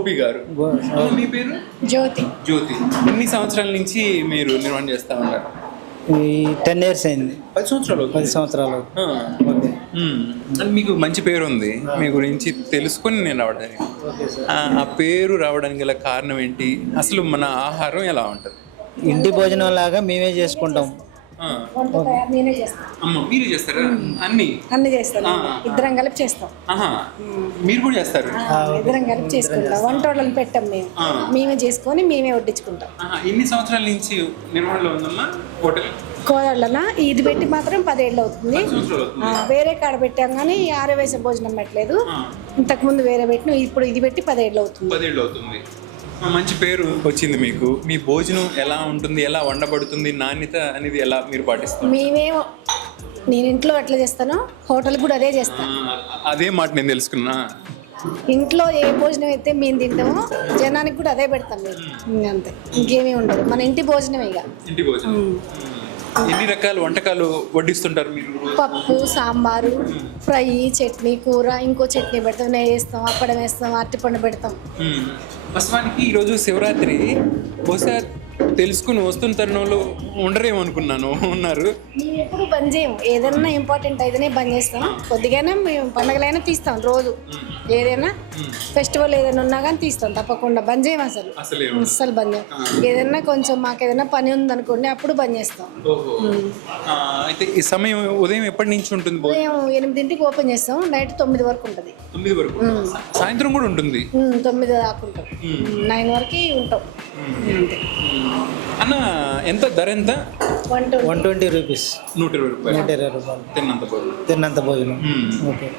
గోపి గారు. మీ పేరు? జ్యోతి. జ్యోతి. ఎన్ని సంవత్సరాల నుంచి మీరు నిర్వహణ చేస్తా ఉన్నారు? ఈ టెన్ ఇయర్స్ అయింది. పది సంవత్సరాలు. పది సంవత్సరాలు. ఓకే. మీకు మంచి పేరు ఉంది. మీ గురించి తెలుసుకొని నేను రావడం జరిగింది. Okay sir. ఆ పేరు రావడానికి గల కారణం ఏంటి? అసలు మన ఆహారం ఎలా ఉంటుంది? ఇంటి భోజనం లాగా మేమే చేసుకుంటాం. వంట తయారు నేనే చేస్తాను అమ్మ మీరు చేస్తారా? అన్ని? అన్ని చేస్తాను. ఇద్దరం కలిపి చేస్తాం. మీరు కూడా చేస్తారు? ఇద్దరం కలిపి చేసుకుంటాం. వంట వాళ్ళని పెట్టాం మేము. మేమే చేసుకొని మేమే వడ్డించుకుంటాం. ఎన్ని సంవత్సరాల నుంచి నిర్వహణలో ఉందమ్మా హోటల్? కోదళ్ళన ఇది పెట్టి మాత్రం పదేళ్ళు అవుతుంది. వేరే కాడ పెట్టాం కానీ ఆరే వేసే భోజనం పెట్టలేదు. ఇంతకుముందు వేరే పెట్టిన. ఇప్పుడు ఇది పెట్టి పదేళ్ళు అవుతుంది. పదేళ్ళు అవుతుంది. మంచి పేరు వచ్చింది మీకు. మీ భోజనం ఎలా ఉంటుంది ఎలా వండబడుతుంది నాణ్యత అనేది ఎలా మీరు పాటిస్తారు? మేమే నేను ఇంట్లో ఎట్లా చేస్తానో హోటల్ కూడా అదే చేస్తాను అదే మాట నేను తెలుసుకున్నా. ఇంట్లో ఏ భోజనం అయితే మేము తింటామో జనానికి కూడా అదే పెడతాం మేము. అంతే. ఇంకేమీ ఉండదు. మన ఇంటి భోజనమే ఇక. ఇంటి భోజనం. ఎన్ని రకాల వంటకాలు వడ్డిస్తుంటారు మీరు? పప్పు సాంబారు ఫ్రై చట్నీ కూర ఇంకో చట్నీ పెడతాం నెయ్యి వేస్తాం అప్పడం వేస్తాం అరటిపండు పెడతాం. వాస్తవానికి ఈరోజు శివరాత్రి. బహుశా తెలుసుకుని వస్తున్న తరుణంలో ఉండరేమో అనుకున్నాను ఉన్నారు. మేము ఎప్పుడు బంద్ చేయం ఏదైనా ఇంపార్టెంట్ అయితేనే బంద్ చేస్తాం. కొద్దిగానే మేము పండగలైనా తీస్తాం రోజు. ఏదైనా ఫెస్టివల్ ఏదైనా ఉన్నా కానీ తీస్తాం. తప్పకుండా బంద్ చేయం అసలు. అసలే అస్సలు బంద్ చేయం ఏదైనా కొంచెం మాకు ఏదైనా పని ఉందనుకోండి అప్పుడు బంద్ చేస్తాం. అయితే ఈ సమయం ఉదయం ఎప్పటి నుంచి ఉంటుంది ఉదయం ఎనిమిదింటికి ఓపెన్ చేస్తాం. నైట్ తొమ్మిది వరకు ఉంటుంది. తొమ్మిది వరకు సాయంత్రం కూడా ఉంటుంది? తొమ్మిది దాకా ఉంటాం. నైన్ వరకు ఉంటాం. అన్న ఎంత ధర ఎంత? One twenty. One twenty rupees. నూట ఇరవై రూపాయలు. నూట ఇరవై రూపాయలు. తిన్నంత భోజనం. తిన్నంత భోజనం. ఓకే.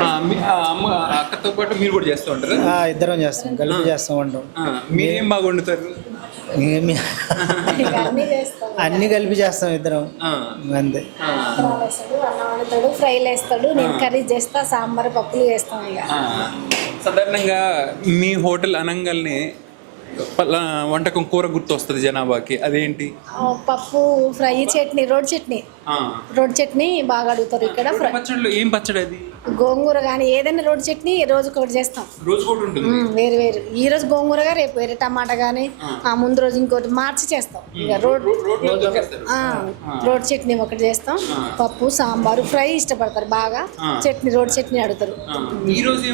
ఆ, మీ- ఆ అమ్మ ఆ అక్కతో పాటు మీరు కూడా చేస్తూ ఉంటారా? ఆ, ఇద్దరం చేస్తాం. కలిపి చేస్తాం ఆ, మీరేం బాగా వండుతారు? ఏమి? అన్నీ చేస్తాం. అన్నీ కలిపి చేస్తాం ఇద్దరం. ఆ, అంతే. ఆ, అన్నం వేస్తాడు అన్నం వండుతాడు ఫ్రైలు వేస్తాడు నేను కర్రీ చేస్తా సాంబార్ పప్పులు ఇక. ఆ. సాధారణంగా మీ హోటల్ అనంగాల్ని వంటకం కూర గుర్తు వస్తుంది జనాభాకి అదేంటి పప్పు ఫ్రై చట్నీ రోడ్ చట్నీ. ఆ. రోడ్ చట్నీ బాగా అడుగుతారు ఇక్కడ. పచ్చడిలో ఏం పచ్చడి అది? గోంగూర కానీ ఏదైనా రోడ్ చట్నీ రోజుకి ఒకటి చేస్తాం. రోజు కూడా ఉంటుంది వేరు వేరు. ఈ రోజు గోంగూరగా రేపు వేరే టమాటా కానీ ఆ. ముందు రోజు ఇంకోటి మార్చి చేస్తాం. ఇక రోడ్ రోడ్ చట్నీ ఒకటి చేస్తాం. పప్పు సాంబారు ఫ్రై ఇష్టపడతారు బాగా. చట్నీ రోడ్ చట్నీ అడుగుతారు. రోజు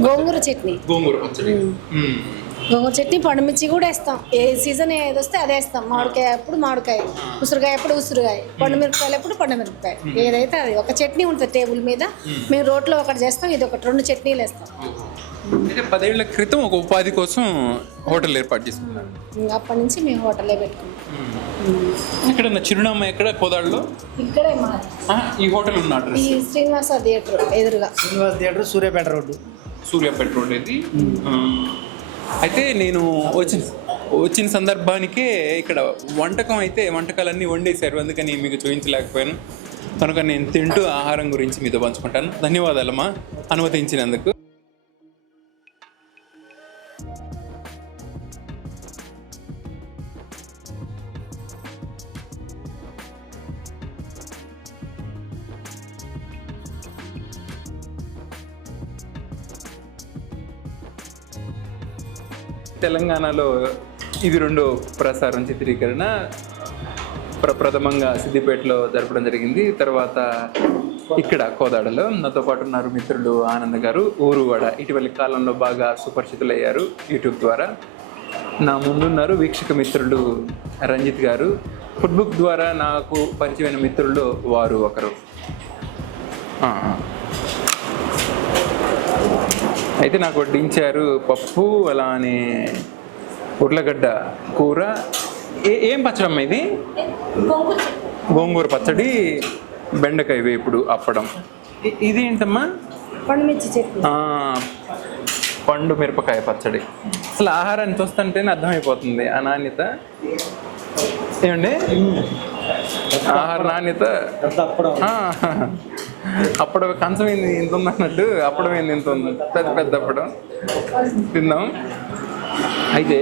గోంగూర చట్నీ. గోంగూర. గోంగూర చట్నీ పండుమిర్చి కూడా వేస్తాం. ఏ సీజన్ ఏది వస్తే అదే వేస్తాం. మామిడికాయ అప్పుడు మామిడికాయ ఉసిరికాయ అప్పుడు ఉసిరికాయ పండుమిరపకాయలు ఎప్పుడు పండుమిరపకాయ. ఏదైతే అది ఒక చట్నీ ఉంటుంది టేబుల్ మీద మేము. రోట్లో ఒకటి చేస్తాం ఇది ఒకటి రెండు చట్నీలు వేస్తాం. అయితే పదేళ్ళ క్రితం ఒక ఉపాధి కోసం హోటల్ ఏర్పాటు చేసుకున్నారు. ఇంకా అప్పటి నుంచి మేము హోటల్లో పెట్టుకున్నాం. ఎక్కడ చిరునామా ఎక్కడ? కోదాడులో? ఇక్కడే ఆ, ఈ హోటల్ ఉన్న అడ్రస్. ఈ శ్రీనివాస థియేటర్ ఎదురుగా. Srinivas theatre Suryapet road. Suryapet road ఇది ఆ, అయితే నేను వచ్చిన వచ్చిన సందర్భానికే ఇక్కడ వంటకం అయితే వంటకాలన్నీ వండేశారు. అందుకని మీకు చూపించలేకపోయాను. కనుక నేను తింటూ ఆహారం గురించి మీతో పంచుకుంటాను. ధన్యవాదాలమ్మా. అనుమతించినందుకు. తెలంగాణలో ఇది రెండో ప్రసారం చిత్రీకరణ ప్ర ప్రథమంగా సిద్దిపేటలో జరపడం జరిగింది. తర్వాత ఇక్కడ కోదాడలో నాతో పాటు ఉన్నారు మిత్రులు ఆనంద్ గారు. ఊరువాడ ఇటీవలి కాలంలో బాగా సుపరిచితులయ్యారు యూట్యూబ్ ద్వారా. నా ముందున్నారు వీక్షక మిత్రులు రంజిత్ గారు. ఫుడ్బుక్ ద్వారా నాకు పరిచయమైన మిత్రుల్లో వారు ఒకరు. అయితే నాకు వడ్డించారు పప్పు అలానే ఉర్లగడ్డ కూర. ఏ ఏం పచ్చడమ్మ ఇది? గోంగూర పచ్చడి. బెండకాయ వేపుడు అప్పడం. ఇ- ఇది ఏంటమ్మా? పండుమిర్చి చట్నీ ఆ, పండు మిరపకాయ పచ్చడి. అసలు ఆహారాన్ని చూస్తుంటేనే అర్థమైపోతుంది ఆ నాణ్యత. ఏమండి? ఆహార నాణ్యత. అప్పుడు కంచం ఏంది? ఇంత ఉంది అన్నట్టు అప్పుడు ఏంది ఇంత ఉంది? పెద్ద పెద్ద అప్పుడు. తిందాం. అయితే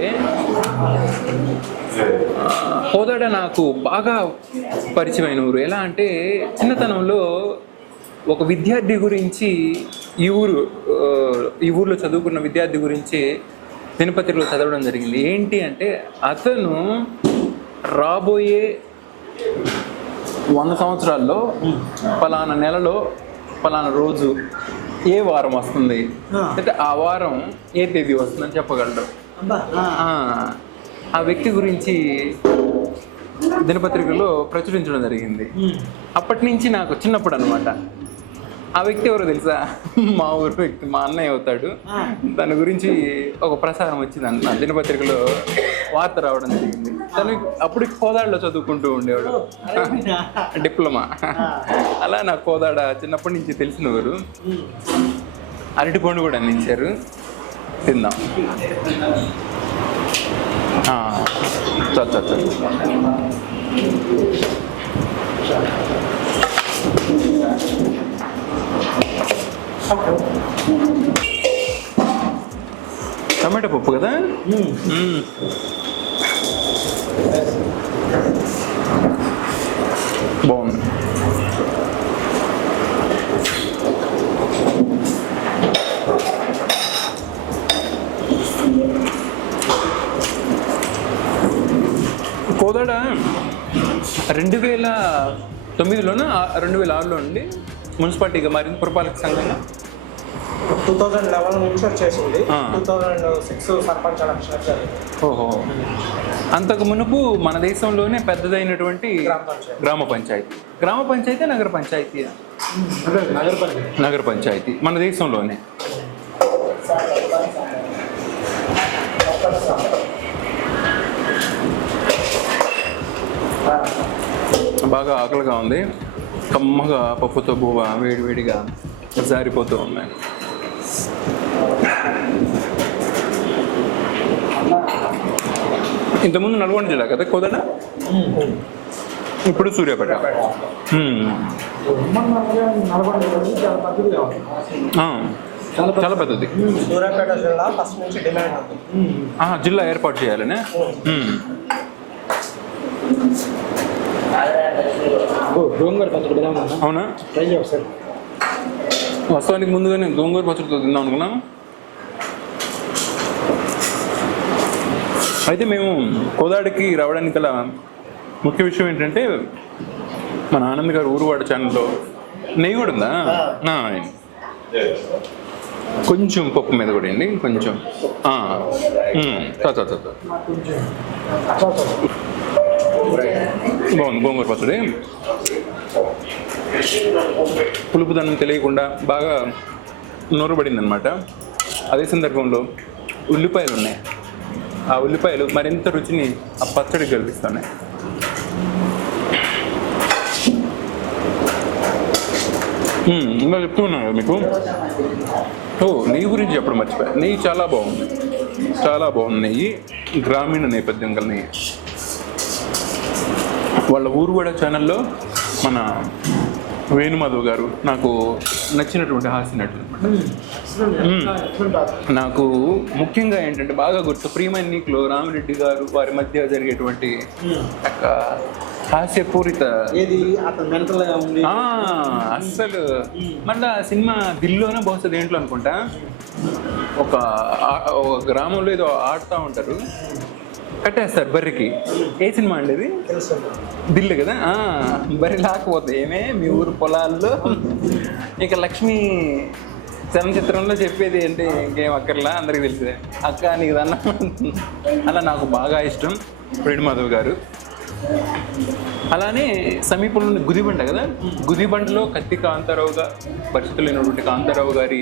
హోదాడ కోదాడ నాకు బాగా పరిచయమైన ఊరు ఎలా అంటే చిన్నతనంలో ఒక విద్యార్థి గురించి ఈ ఊరు ఈ ఊర్లో చదువుకున్న విద్యార్థి గురించి దినపత్రికలో చదవడం జరిగింది. ఏంటి అంటే అతను రాబోయే వంద సంవత్సరాల్లో పలానా నెలలో పలానా రోజు ఏ వారం వస్తుంది? అంటే ఆ వారం ఏ తేదీ వస్తుందని చెప్పగలడు అబ్బా. ఆ. వ్యక్తి గురించి దినపత్రికలో ప్రచురించడం జరిగింది. అప్పటి నుంచి నాకు చిన్నప్పుడు అనమాట ఆ వ్యక్తి ఎవరో తెలుసా? మా ఊరు వ్యక్తి మా అన్నయ్య అవుతాడు. దాని గురించి ఒక ప్రసారం వచ్చింది అన్న దినపత్రికలో వార్త రావడం జరిగింది. తను అప్పుడు కోదాడలో చదువుకుంటూ ఉండేవాడు. డిప్లొమా. అలా నాకు కోదాడ చిన్నప్పటి నుంచి తెలిసిన ఊరు. ఉమ్. అరటిపండు కూడా అందించారు. తిందాం. ఆ, చాలు చాలు చాలు టమాటా పప్పు కదా? బాగుంది. కోదాడ రెండు వేల తొమ్మిదిలోన? రెండు వేల ఆరులో అండి. మున్సిపాలిటీగా మారింది పురపాలక సంఘంగా టూ థౌజండ్ లెవెన్ నుంచి వచ్చేసింది. Two thousand six sarpanch election ఓహో. అంతకు మునుపు మన దేశంలోనే పెద్దదైనటువంటి గ్రామ పంచాయతీ. గ్రామ పంచాయతీ? నగర పంచాయతీ. నగర పంచాయతీ. మన దేశంలోనే. బాగా ఆకలిగా ఉంది. కమ్మగా పప్పుతో బువ్వ వేడివేడిగా జారిపోతూ ఉన్నాయి. ఇంతకుముందు నల్గొండ జిల్లా కదా కోదడ ఇప్పుడు సూర్యాపేట. చాలా పెద్దది. సూర్యాపేట జిల్లా ఫస్ట్ నుంచి డిమాండ్ ఉంది. ఆ, జిల్లా ఏర్పాటు చేయాలనే? గోంగూర పచ్చడి అవునా? ట్రై వాస్తవానికి ముందుగానే గోంగూర పచ్చడితో తిందాం అనుకున్నాను అయితే మేము కోదాడికి రావడానికి గల ముఖ్య విషయం ఏంటంటే మన ఆనంద్ గారు ఊరువాడ ఛానల్లో నెయ్యి కూడా ఉందా? కొంచెం పప్పు మీద కూడా అండి కొంచెం. చా. బాగుంది గోంగూర పచ్చడి. పులుపుదనం తెలియకుండా బాగా నూరబడింది అనమాట అదే సందర్భంలో ఉల్లిపాయలు ఉన్నాయి. ఆ ఉల్లిపాయలు మరింత రుచిని ఆ పచ్చడి కల్పిస్తున్నాయి ఇంకా చెప్తూ ఉన్నాను కదా మీకు? ఓ నెయ్యి గురించి చెప్పడం మర్చిపోయా. నెయ్యి చాలా బాగుంది. చాలా బాగుంది నెయ్యి. గ్రామీణ నేపథ్యం గల నెయ్యి. వాళ్ళ ఊరు కూడా ఛానల్లో మన వేణుమాధవ్ గారు నాకు నచ్చినటువంటి హాస్య నటుడు నాకు ముఖ్యంగా ఏంటంటే బాగా గుర్తు ప్రియమైన నీకులో రామిరెడ్డి గారు వారి మధ్య జరిగేటువంటి ఒక హాస్యపూరిత అస్సలు. మళ్ళీ ఆ సినిమా దిల్లోనే బహుశా దేంట్లో అనుకుంటా? ఒక గ్రామంలో ఏదో ఆడుతూ ఉంటారు. కట్టేస్తారు బర్రెకి. ఏ సినిమా అండి ఇది? దిల్లు కదా? ఆ, బరి లేకపోతే ఏమే? మీ ఊరు పొలాల్లో. ఇక లక్ష్మి చలనచిత్రంలో చెప్పేది ఏంటి? ఇంకేం అక్కర్లా? అందరికి తెలిసిందే అక్క నీకు దన్న అలా నాకు బాగా ఇష్టం వేణుమాధవ్ గారు. అలానే సమీపంలో ఉన్న గుదిబండ కదా? గుదిబండలో కత్తి కాంతారావుగా పరిస్థితులైనటువంటి కాంతారావు గారి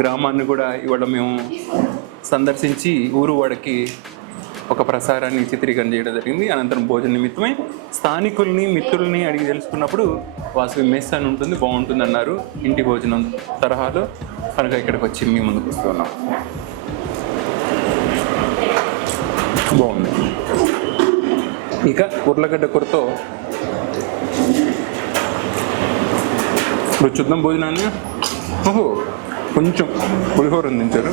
గ్రామాన్ని కూడా ఇవ్వడం మేము సందర్శించి ఊరు వాడికి ఒక ప్రసారాన్ని చిత్రీకరణ చేయడం జరిగింది. అనంతరం భోజన నిమిత్తమై స్థానికుల్ని మిత్రుల్ని అడిగి తెలుసుకున్నప్పుడు వాసు మెస్ అని ఉంటుంది బాగుంటుంది అన్నారు ఇంటి భోజనం తరహాలో కనుక ఇక్కడికి వచ్చి మీ ముందుకు వస్తున్నాం బాగుంది. ఇక ఉర్లగడ్డ కూరతో ఇప్పుడు చూద్దాం భోజనాన్ని. ఓహో కొంచెం పులిహోర అందించారు.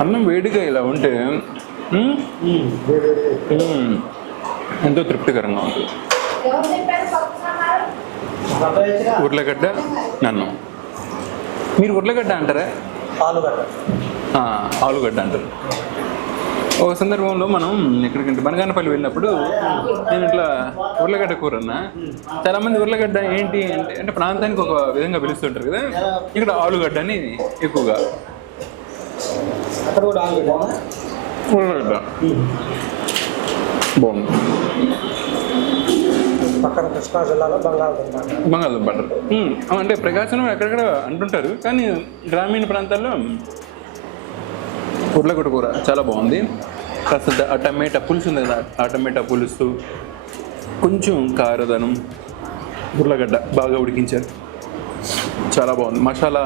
అన్న వేడిగా ఇలా ఉంటే ఎంతో తృప్తికరంగా ఉంటుంది. ఉర్లగడ్డ నన్ను. మీరు ఉర్లగడ్డ అంటారా? ఆలుగడ్డ. ఆలుగడ్డ అంటారు. ఒక సందర్భంలో మనం ఎక్కడికంటే బనగానపల్లి వెళ్ళినప్పుడు నేను ఇట్లా ఉర్లగడ్డ కూర అన్నా చాలా మంది ఉర్లగడ్డ ఏంటి అంటే అంటే ప్రాంతానికి ఒక విధంగా పిలుస్తుంటారు కదా. ఇక్కడ ఆలుగడ్డ అని ఎక్కువగా. అక్కడ కూడా బాగుంది. పక్కన కృష్ణా జిల్లాలో బంగాళదుంప. అంటారు. బంగాళదుంప అంటారు. ఉమ్, అంటే ప్రకాశం ఎక్కడెక్కడ అంటుంటారు కానీ గ్రామీణ ప్రాంతాల్లో ఉర్లగడ్డ కూర చాలా బాగుంది. కాస్త ఆ టమాటా పులుసు ఉంది కదా ఆ టమాటా పులుసు కొంచెం కారదనం ఉర్లగడ్డ బాగా ఉడికించారు. చాలా బాగుంది. మసాలా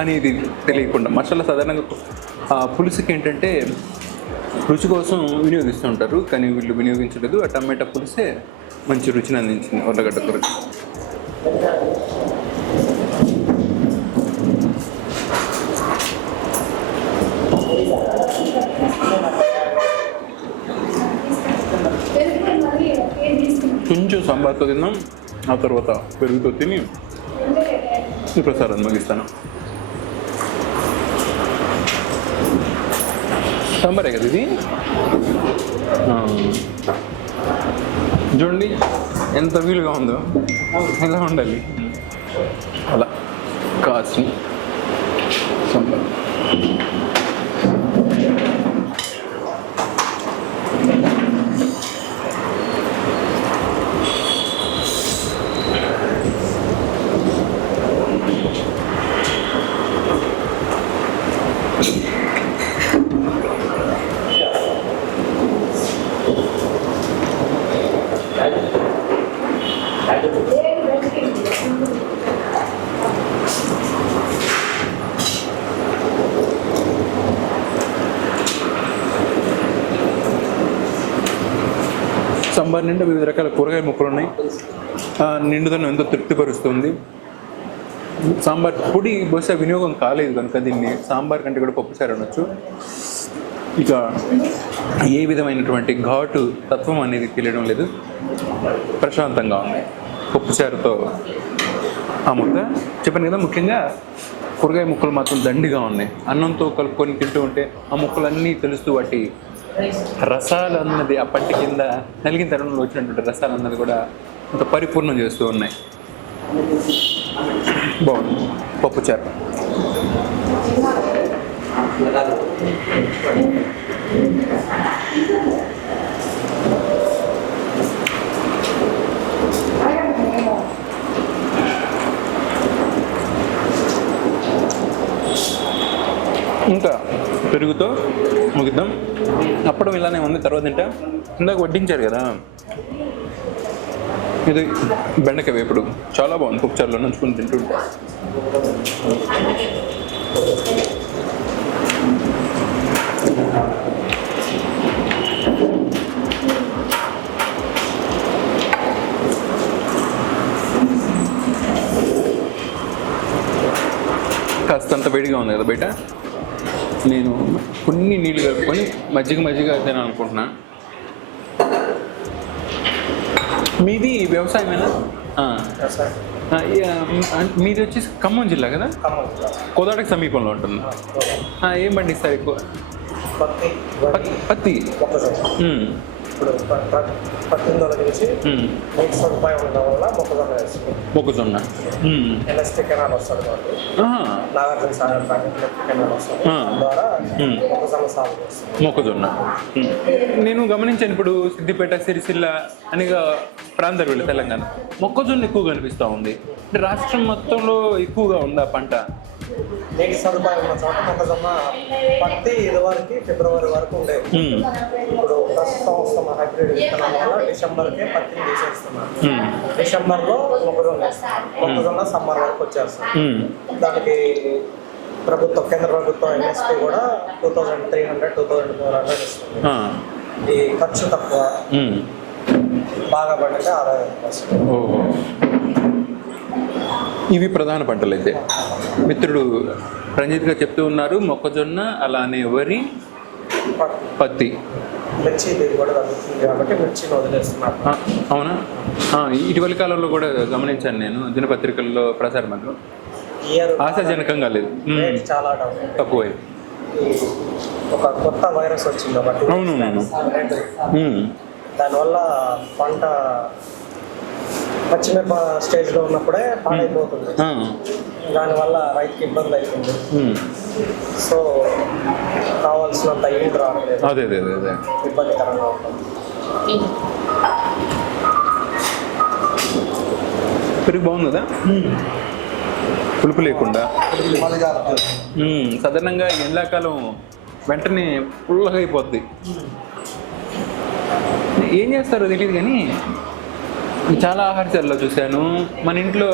అనేది తెలియకుండా మసాలా సాధారణంగా ఆ పులుసుకి ఏంటంటే రుచి కోసం వినియోగిస్తుంటారు కానీ వీళ్ళు వినియోగించలేదు. ఆ టమాటా పులుసే మంచి రుచిని అందించింది ఉర్లగడ్డ కొరకు కొంచెం సాంబార్తో తిన్నాం ఆ తర్వాత పెరుగుతో తిని ఈ ప్రసారాన్ని ముగిస్తాను. సాంబారే కదా ఇది? చూడండి ఎంత వీలుగా ఉందో. ఎలా ఉండాలి? అలా. కాసి సంబర్ నిండా వివిధ రకాల కూరగాయ ముక్కలు ఉన్నాయి ఆ, నిండుదనం ఎంతో తృప్తిపరుస్తుంది. సాంబార్ పొడి బహుశా వినియోగం కాలేదు కనుక దీన్ని సాంబార్ కంటే కూడా పప్పుచారు అనొచ్చు. ఇక ఏ విధమైనటువంటి ఘాటు తత్వం అనేది తెలియడం లేదు. ప్రశాంతంగా ఉంది. పప్పుచారుతో ఆ ముద్ద. చెప్పాను కదా ముఖ్యంగా కూరగాయ ముక్కలు మాత్రం దండిగా ఉన్నాయి. అన్నంతో కలుపుకొని తింటూ ఉంటే ఆ ముక్కలన్నీ తెలుస్తూ వాటి రసాలు అన్నది ఆ పట్టి కింద నలిగిన తరుణంలో వచ్చినటువంటి రసాలు అన్నది కూడా అంత పరిపూర్ణం చేస్తూ ఉన్నాయి. బాగుంది. పప్పుచారు ఇంకా పెరుగుతో ముగిద్దాం. అప్పడం ఇలానే ఉంది తర్వాత ఇంట ఇందాక వడ్డించారు కదా. ఇది బెండకాయ వేపుడు. చాలా బాగుంది. కుక్కచారులో నంచుకుని తింటుంటా. కాస్తంత వేడిగా ఉంది కదా బయట. నేను కొన్ని నీళ్ళు కలుపుకొని మజ్జిగ మజ్జిగ తినాలనుకుంటున్నాను మీది వ్యవసాయమేనా? మీది వచ్చేసి ఖమ్మం జిల్లా కదా. కోదాడకి సమీపంలో ఉంటుంది. ఏం పండిస్తారు ఎక్కువ? పత్తి పత్తి పత్తి. ఇప్పుడు ప- ప- పద్దెనిమిది వందల నుంచి నీటి సదుపాయం ఉండడం వల్ల మొక్కజొన్న మొక్కజొన్న. మ్, ఎన్ఎస్పి కెనాల్ వస్తుంది మాకు. ఆహా, నాగార్జున సాగర్ ప్రాజెక్ట్ కెనాల్ వస్తుంది. ఆ. ద్వారా మ్. మొక్కజొన్న సాగు. నేను గమనించాను ఇప్పుడు సిద్దిపేట సిరిసిల్ల అనేక ప్రాంతాలు వెళ్ళి తెలంగాణ. మొక్కజొన్న ఎక్కువ కనిపిస్తూ ఉంది. అంటే రాష్ట్రం మొత్తంలో ఎక్కువగా ఉందా పంట? నీటి సదుపాయం ఉన్న చోట మొక్కజొన్న పత్తి ఇదివరకు ఫిబ్రవరి వరకు ఉండేది. మ్, ఇప్పుడు ప్రస్తుతం వస్తున్న హైబ్రిడ్ విత్తనాల వల్ల డిసెంబర్కే పత్తిని తీసేస్తున్నారు. మ్, డిసెంబర్లో మొక్కజొన్న మొక్కజొన్న సమ్మర్ వరకు వచ్చేస్తుంది. మ్. దానికి ప్రభుత్వం కేంద్ర ప్రభుత్వం ఎన్ఎస్పి కూడా two thousand three hundred two thousand four hundred ఇస్తుంది. ఆ, ఈ ఖర్చు తక్కువ. బాగా పండితే ఆదాయం ఇవి ప్రధాన పంటలు అయితే మిత్రుడు రంజిత్ గారు చెప్తూ ఉన్నారు మొక్కజొన్న అలానే వరి పత్తి. పత్తి మిర్చి దిగుబడి తగ్గుతుంది కాబట్టి మిర్చిని వదిలేస్తున్నారు. ఆ, అవునా? ఇటీవలి కాలంలో కూడా గమనించాను నేను దినపత్రికల్లో ప్రసారమలో ఇయర్ ఆశాజనకంగా లేదు. చాలా తక్కువై ఒక కొత్త వైరస్ వచ్చింది. మ్మ్. దానివల్ల పంట పచ్చిమిరప స్టేజ్లో ఉన్నప్పుడే పాడైపోతుంది. దానివల్ల రైతుకి ఇబ్బంది అవుతుంది. సో కావాల్సినంత ఈల్డ్ రావట్లేదు. అదే అదే అదే ఇబ్బందికరంగా ఉంటుంది. పెరుగు బాగుంది? కదా పులుపు లేకుండా. సాధారణంగా ఎండాకాలం వెంటనే పుల్లగా అయిపోద్ది. ఏం చేస్తారో తెలియదు కానీ చాలా ఆహారశాలలో చూశాను. మన ఇంట్లో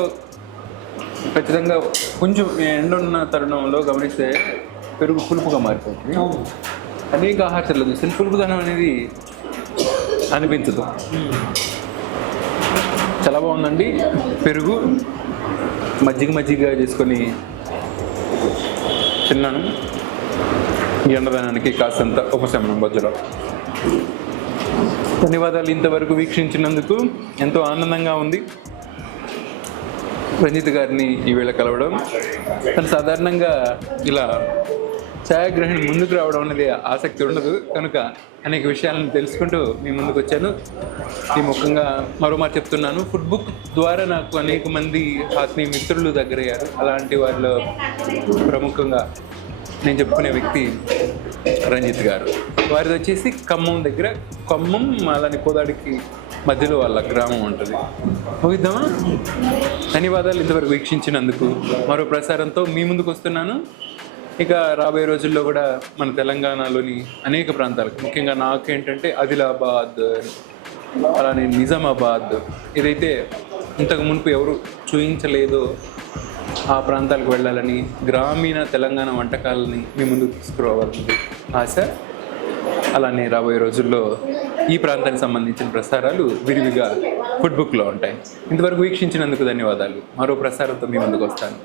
ఖచ్చితంగా కొంచెం ఎండ ఉన్న తరుణంలో గమనిస్తే పెరుగు పులుపుగా మారిపోతుంది. అనేక ఆహారశాలలో చూస్తే పులుపుదనం అనేది అనిపించదు. చాలా బాగుందండి. పెరుగు మజ్జిగ మజ్జిగ చేసుకొని తిన్నాను. ఈ ఎండదనానికి కాస్తంత ఉపశమనం మధ్యలో ధన్యవాదాలు ఇంతవరకు వీక్షించినందుకు. ఎంతో ఆనందంగా ఉంది. రంజిత్ గారిని ఈవేళ కలవడం. తను సాధారణంగా ఇలా ఛాయాగ్రహణి ముందుకు రావడం అనేది ఆసక్తి ఉండదు. కనుక అనేక విషయాలను తెలుసుకుంటూ మీ ముందుకు వచ్చాను. ఈ ముఖంగా మరోమారు చెప్తున్నాను. ఫుడ్ బుక్ ద్వారా నాకు అనేక మంది ఆత్మీయ మిత్రులు దగ్గరయ్యారు. అలాంటి వారిలో ప్రముఖంగా నేను చెప్పుకునే వ్యక్తి రంజిత్ గారు. వారిది వచ్చేసి ఖమ్మం దగ్గర. ఖమ్మం అలానే కోదాడికి మధ్యలో వాళ్ళ గ్రామం ఉంటుంది. పోయిద్దామా ధన్యవాదాలు ఇంతవరకు వీక్షించినందుకు. మరో ప్రసారంతో మీ ముందుకు వస్తున్నాను. ఇక రాబోయే రోజుల్లో కూడా మన తెలంగాణలోని అనేక ప్రాంతాలకు ముఖ్యంగా నాకేంటంటే ఆదిలాబాద్ అలానే నిజామాబాద్ ఏదైతే ఇంతకు మునుపు ఎవరు చూపించలేదో ఆ ప్రాంతాలకు వెళ్ళాలని గ్రామీణ తెలంగాణ వంటకాలని మీ ముందుకు తీసుకురావాలని ఆశ? అలానే రాబోయే రోజుల్లో ఈ ప్రాంతానికి సంబంధించిన ప్రసారాలు విరివిగా ఫుడ్ బుక్లో ఉంటాయి. ఇంతవరకు వీక్షించినందుకు ధన్యవాదాలు. మరో ప్రసారంతో మీ ముందుకు వస్తాను.